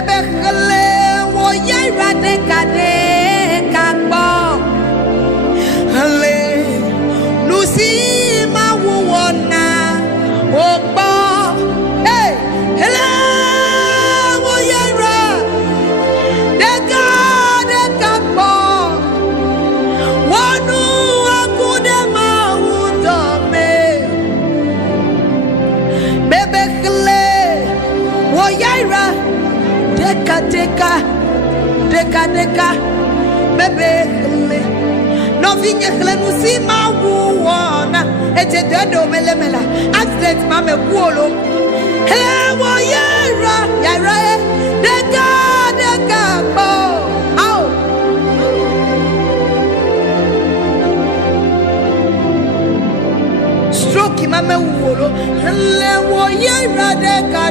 bebekle wo yera de kade kakbo le lucy ma wona ogbo hey hele wo yera de kade kakbo wonu akude ma udome bebekle wo yera deka bebe no vinye khle musima wuona eje dedo melemela accident mame kuolo he wo yara deka bo au stroke mame wuolo le wo yara deka